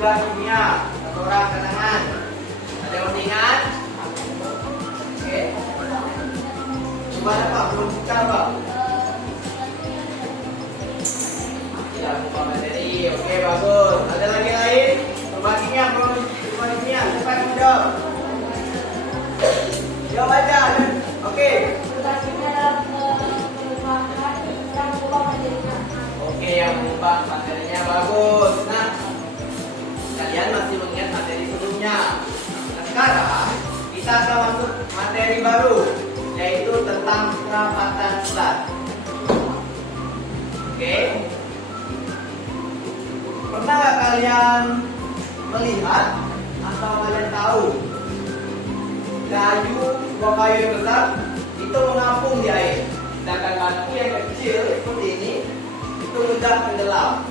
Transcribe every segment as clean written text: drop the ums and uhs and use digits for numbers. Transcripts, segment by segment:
tugas kimia. Satu orang angkat tangan. Ada yang masih ingat? Oke. Coba apa? Belum buka apa? Tidak buka materi. Oke, bagus. Ada lagi lain? Coba kimia, belum coba kimia. Cepat menjawab. Jawab aja. Oke. Oke, yang mengubah materinya bagus. Nah, kalian masih mengingat materi sebelumnya. Nah, sekarang kita akan masuk materi baru, yaitu tentang kerapatan zat. Oke. Pernah nggak kalian melihat atau kalian tahu sebuah kayu yang besar itu mengapung di air, sedangkan batu yang kecil seperti ini itu mudah tenggelam.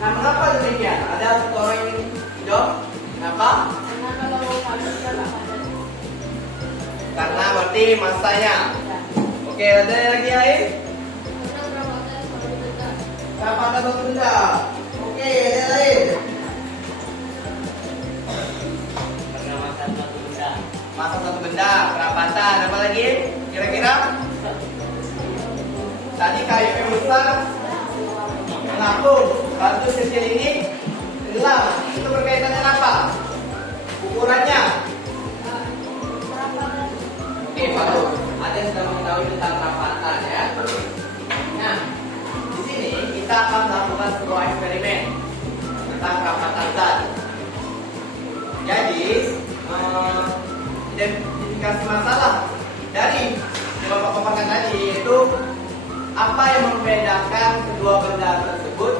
Nah, mengapa demikian? Ada satu orang yang jawab, kenapa? Karena kalau kayu sudah nggak padat. Karena berarti masanya. Oke, ada lagi lain? Kerapatan satu benda. Oke, ada lain? Karena masa satu benda. Masa satu benda, kerapatan. Apa lagi? Kira-kira? Tadi kayu yang besar mengapung, batu kecil ini tenggelam. Itu berkaitan dengan apa? Ukurannya. Oke, bagus. Ada yang sudah mengetahui tentang kerapatan ya. Nah, di sini kita akan melakukan sebuah eksperimen tentang kerapatan zat. Jadi, identifikasi masalah dari kelompok papakan tadi yaitu apa yang membedakan kedua benda tersebut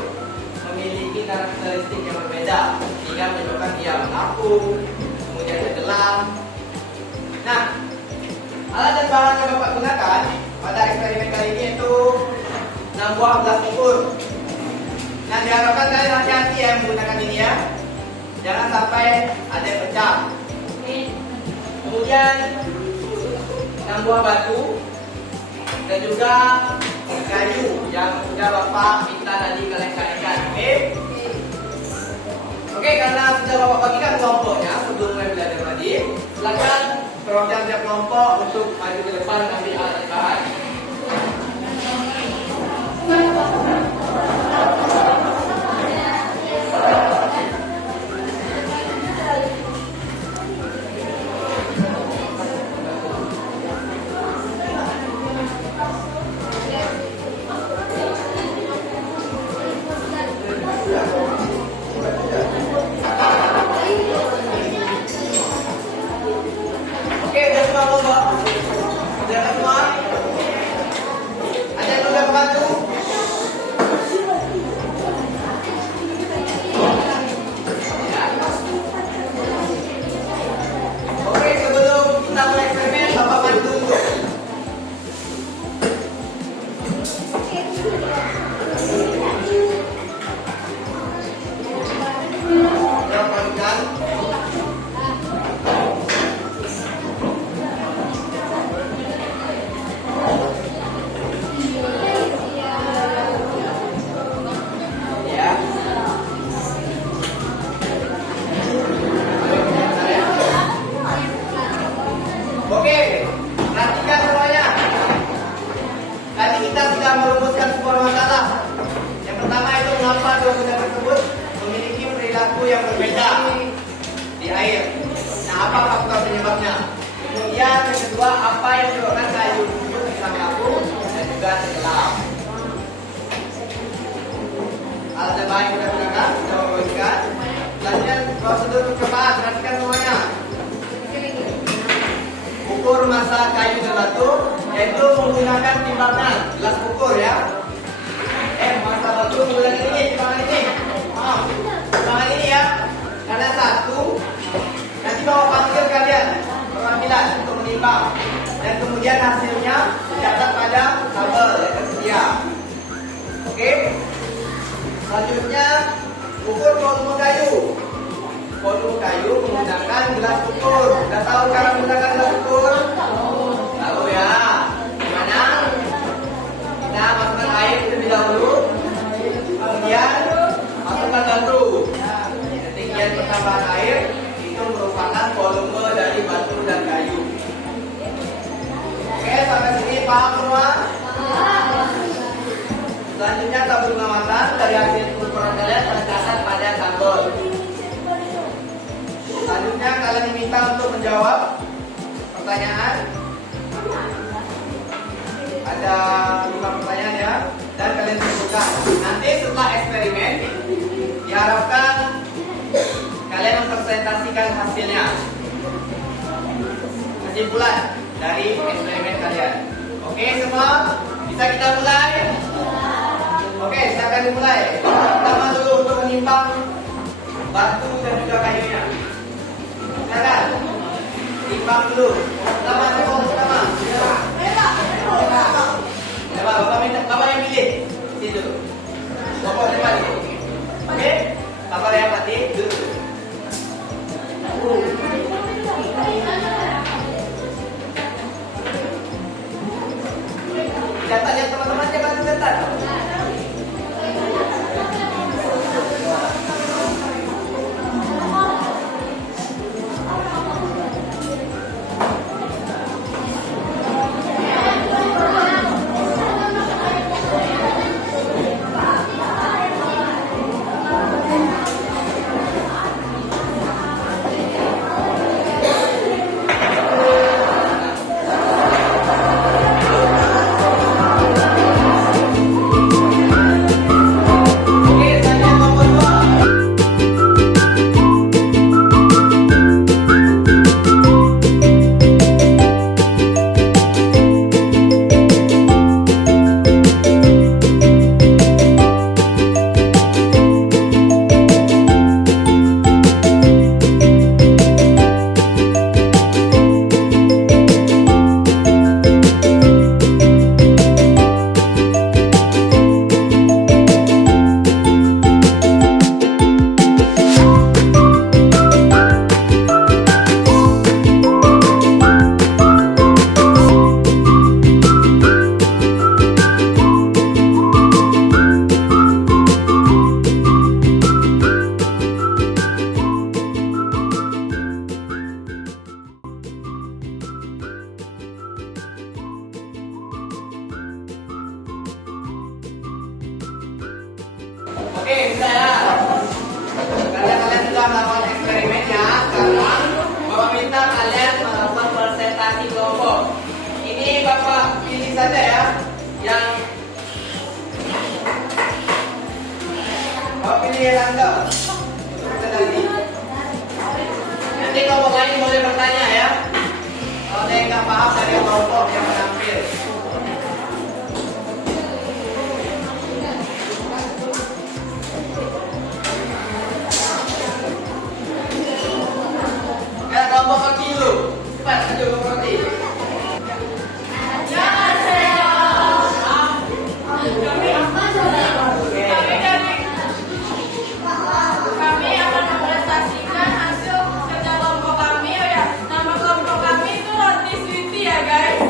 memiliki karakteristik yang berbeda sehingga menyebabkan dia mengapung, kemudian tenggelam. Nah, alat dan bahan yang Bapak gunakan pada eksperimen kali ini yaitu 6 buah gelas ukur. Nah, diharapkan kalian hati-hati ya menggunakan ini ya. Jangan sampai ada yang pecah. Kemudian 6 buah batu dan juga kayu yang sudah Bapak minta tadi kalian carikan. Oke, karena sudah Bapak bagikan kelompoknya sebelum mulai belajar tadi, silakan perwakilan tiap kelompok untuk maju ke depan mengambil alat dan bahan. Oke, udah semua kelompok? Udah semua? Ada yang udah membantu? Oke, sebelum kita mulai eksperimen, Bapak bantu dulu. Udah pastikan? Ya. Oke, perhatikan semuanya. Tadi kita sudah merumuskan sebuah masalah. Yang pertama itu mengapa dua benda tersebut memiliki perilaku yang berbeda di air. Nah, apa faktor penyebabnya? Kemudian yang kedua, apa yang menyebabkan kayu tersebut bisa mengapung dan juga tenggelam. Alat dan bahan yang kita gunakan sudah membagikan. Selanjutnya prosedur percobaan, perhatikan semuanya. Ukur massa kayu dan batu yaitu menggunakan timbangan gelas ukur ya. Massa batu menggunakan ini, timbangan ini. Timbangan ini ya. Karena satu, nanti bawa panggil kalian perwakilan untuk menimbang dan kemudian hasilnya dicatat pada tabel yang tersedia. Oke. Selanjutnya ukur volume kayu. Volume kayu menggunakan gelas ukur. Sudah tahu cara menggunakan gelas ukur? Tahu ya. Gimana? Kita masukkan air terlebih dahulu. Kemudian masukkan batu. penambahan air itu merupakan volume dari batu dan kayu. Oke, sampai sini paham semua? Selanjutnya tabel pengamatan dari hasil ukuran kalian tercatat pada tabel. Selanjutnya kalian diminta untuk menjawab pertanyaan. Ada 5 pertanyaan ya, dan kalian tentukan. Nanti setelah eksperimen diharapkan kalian mempresentasikan hasilnya, kesimpulan dari eksperimen kalian. Oke semua, bisa kita mulai? Oke, silakan dimulai. Pertama dulu untuk menimbang batu dan juga kayunya. Silakan timbang dulu. Pertama. Coba bapak yang pilih. Sini dulu. Bapak depan dulu. Oke, bapak yang mati dulu. Catat ya teman-teman, jangan catat. Oke, bisa ya. Karena kalian sudah melakukan eksperimen ya. Sekarang Bapak minta kalian melakukan presentasi kelompok. Ini Bapak pilih saja ya, yang Bapak pilih yang Anda untuk presentasi. Nanti kelompok lain boleh bertanya ya. Kalau ada yang nggak paham dari kelompok yang menampil. Kelompok kaki dulu, cepat maju ke roti. Kami akan mempresentasikan hasil kerja kelompok kami. Oh ya, nama kelompok kami itu Roti Sweetie ya guys.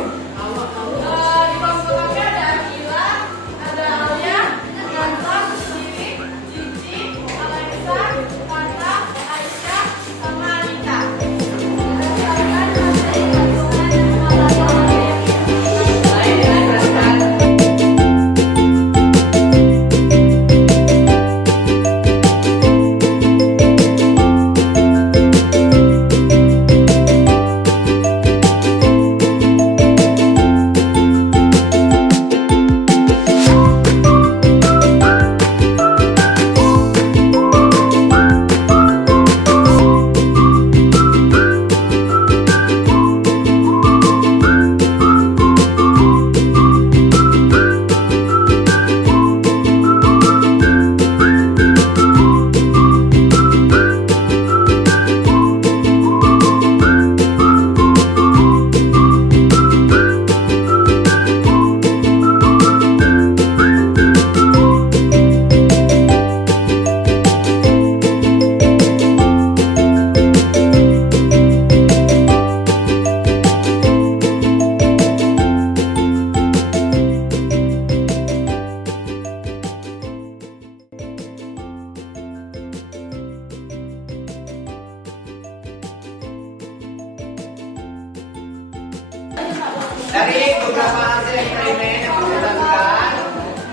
Dari beberapa hasil eksperimen yang kami lakukan,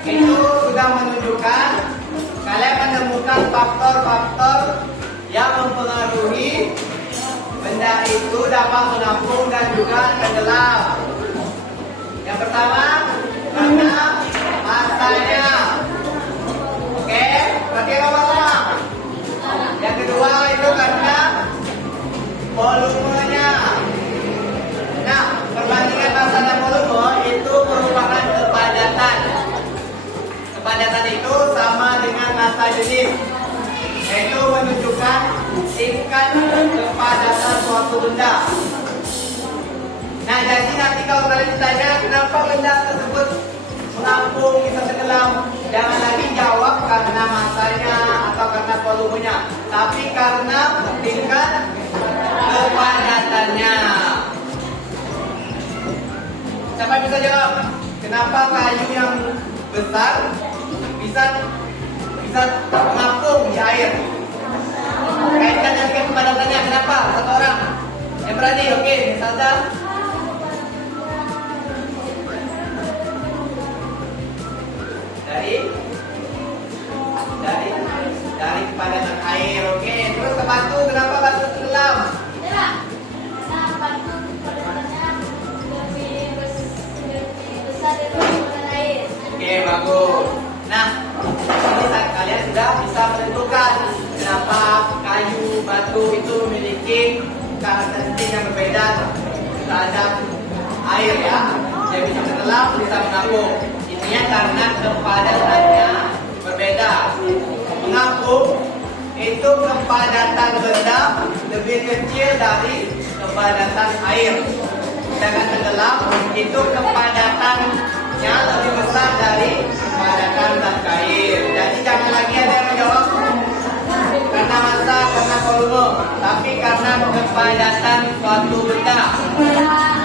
itu sudah menunjukkan kalian menemukan faktor-faktor yang mempengaruhi benda itu dapat menampung dan juga tenggelam. Yang pertama, karena masanya. Oke, berarti apa mana? Yang kedua itu karena volumenya. Nah, perbandingan massa dan volume itu merupakan kepadatan. Kepadatan itu sama dengan massa unit, yaitu menunjukkan tingkat kepadatan suatu benda. Nah, jadi nanti kalau kalian ditanya kenapa benda tersebut menampung bisa tenggelam, jangan lagi jawab karena masanya atau karena volumenya, tapi karena tingkat kepadatannya. Siapa yang bisa jawab? Kenapa kayu yang besar bisa menampung di air? Kaitkan dengan kepadatannya. Kenapa? Satu orang yang berani. Oke, misalnya dari kepadatan air. Oke, terus ke batu. Kenapa batu tenggelam? Oke, bagus. Nah, ini saat kalian sudah bisa menentukan kenapa kayu, batu itu memiliki karakteristik yang berbeda terhadap air ya. Dia bisa tenggelam, bisa menampung. Intinya karena kepadatannya berbeda. Menampung itu kepadatan benda lebih kecil dari kepadatan air. Sedangkan tenggelam itu kepadatannya lebih besar dari kepadatan zat air. Jadi jangan lagi ada yang menjawab karena massa, karena volume, tapi karena kepadatan suatu benda.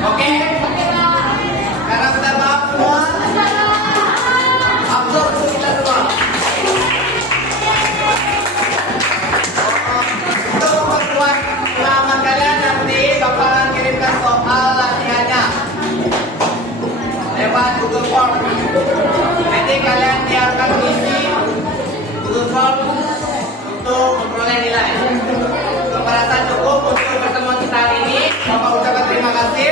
Oke? Karena sudah maaf semua. Absorb kita semua. Untuk memperkuat pengalaman kalian nanti bakalan kirimkan soal latihannya lewat Google Form. Nanti kalian siapkan isi Google Form untuk memperoleh nilai. Bapak rasa cukup untuk pertemuan kita hari ini. Bapak ucapkan terima kasih.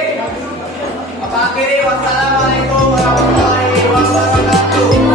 Bapak akhiri, wassalamualaikum warahmatullahi wabarakatuh.